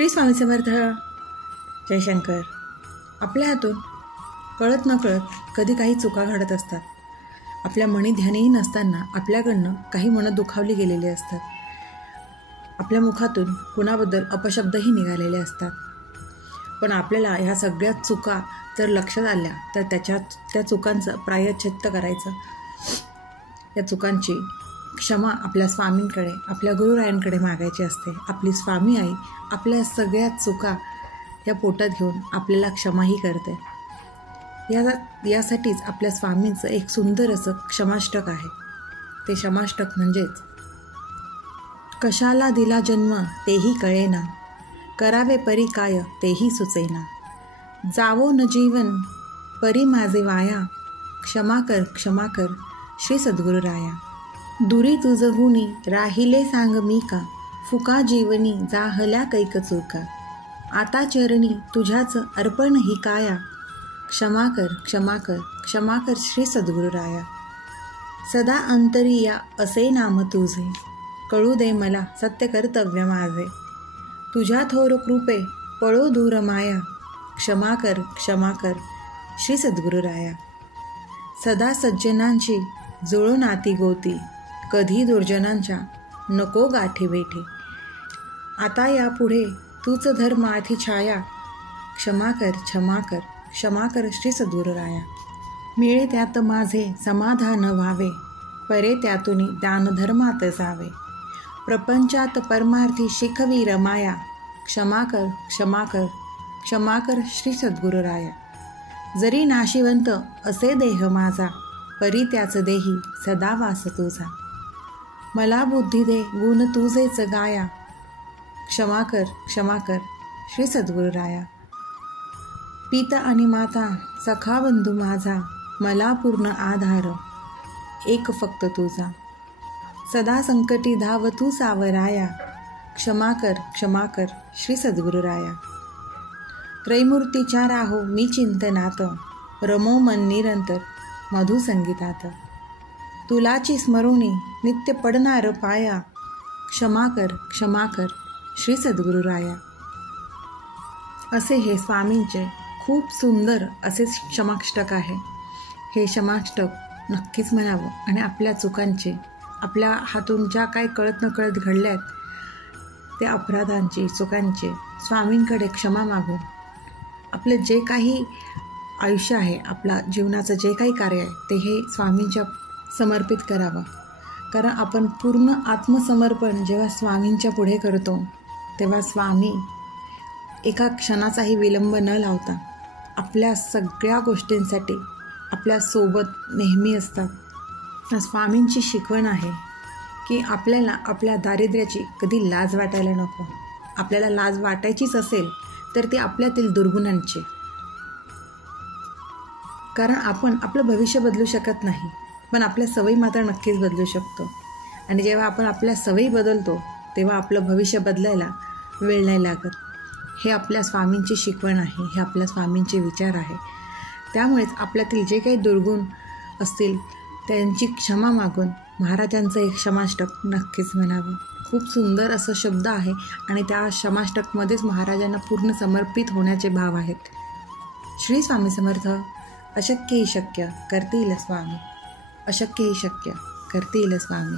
श्री स्वामी समर्थ. जयशंकर. आपल्या हातून कळत नकळत कधी काही चुका घडत असतात. आपल्या मनी ध्यानीही नसताना आपल्याकडनं काही मनं दुखावली गेलेली असतात. आपल्या मुखातून कुणाबद्दल अपशब्दही निघालेले असतात. पण आपल्याला ह्या सगळ्या चुका जर लक्षात आल्या तर त्या चुकांचं प्रायश्चित्त करायचं. या चुकांची क्षमा आपल्या स्वामींकडे, आपल्या गुरुरायांकडे मागायची असते. आपली स्वामी आई आपल्या सगळ्या चुका या पोटात घेऊन आपल्याला क्षमाही करते. यासाठीच आपल्या स्वामींचं एक सुंदर असं क्षमाष्टक आहे. ते क्षमाष्टक म्हणजेच, कशाला दिला जन्म तेही कळेना, करावे परी काय तेही सुचेना, जावो न जीवन परी माझे वाया, क्षमा कर श्री सद्गुरुराया. दुरी तुझ हुनी राहिले सांग मी का, फुका जीवनी जाहल्या कैक चुका, आता चरणी तुझ्याच अर्पण ही काया, क्षमा कर श्री सद्गुरुराया. सदा अंतरिया असे नाम तुझे, कळू दे मला सत्य कर्तव्य माझे, तुझ्या थोर कृपे पळो दूर माया, क्षमा कर श्री सद्गुरुराया. सदा सज्जनांची जुळो नाती गोती, कधी दुर्जनांच्या नको गाठी बेठी, आता यापुढे तूच धर माथी छाया, क्षमा कर श्री सद्गुरुराया. मिळे त्यात माझे समाधान व्हावे, परे त्यातून दानधर्मात जावे, प्रपंचात परमार्थी शिकवी रमाया, क्षमा कर श्री सद्गुरुराया. जरी नाशिवंत असे देह माझा, परी त्याच देही सदा वास तुझा, मला बुद्धी दे गुण तुझेच गाया, क्षमा कर श्री सद्गुरुराया. पिता आणि माता सखा बंधू माझा, मला पूर्ण आधार एक फक्त तुझा, सदा संकटी धाव तू सावराया, क्षमा कर श्री सद्गुरुराया. त्रैमूर्तीच्या राहो मी चिंतनात, रमो मन निरंतर मधु संगीतात, तुलाची स्मरुणी नित्य पडणार पाया, क्षमा कर श्री सद्गुरुराया. असे हे स्वामींचे खूप सुंदर असे क्षमाष्टक आहे. हे क्षमाष्टक नक्कीच म्हणावं आणि आपल्या चुकांचे, आपल्या हातून ज्या काही कळत नकळत घडल्यात त्या अपराधांची, चुकांचे स्वामींकडे क्षमा मागून आपलं जे काही आयुष्य आहे, आपला जीवनाचं जे काही कार्य आहे ते हे स्वामींच्या समर्पित करावं. कारण आपण पूर्ण आत्मसमर्पण जेव्हा स्वामींच्या पुढे करतो तेव्हा स्वामी एका क्षणाचाही विलंब न लावता आपल्या सगळ्या गोष्टींसाठी आपल्यासोबत नेहमी असतात. स्वामींची शिकवण आहे की आपल्याला आपल्या दारिद्र्याची कधी लाज वाटायला नको. आपल्याला लाज वाटायचीच असेल तर ती आपल्यातील दुर्गुणांची. कारण आपण आपलं भविष्य बदलू शकत नाही, पण आपल्या सवयी मात्र नक्कीच बदलू शकतो. आणि जेव्हा आपण आपल्या सवयी बदलतो तेव्हा आपलं भविष्य बदलायला वेळ नाही लागत. हे आपल्या स्वामींची शिकवण आहे, हे आपल्या स्वामींचे विचार आहे. त्यामुळेच आपल्यातील जे काही दुर्गुण असतील त्यांची क्षमा मागून महाराजांचं एक क्षमाष्टक नक्कीच म्हणावं. खूप सुंदर असं शब्द आहे आणि त्या क्षमाष्टकमध्येच महाराजांना पूर्ण समर्पित होण्याचे भाव आहेत. श्री स्वामी समर्थ. अशक्य ही शक्य करतील स्वामी, अशक्य ही शक्य करतील स्वामी.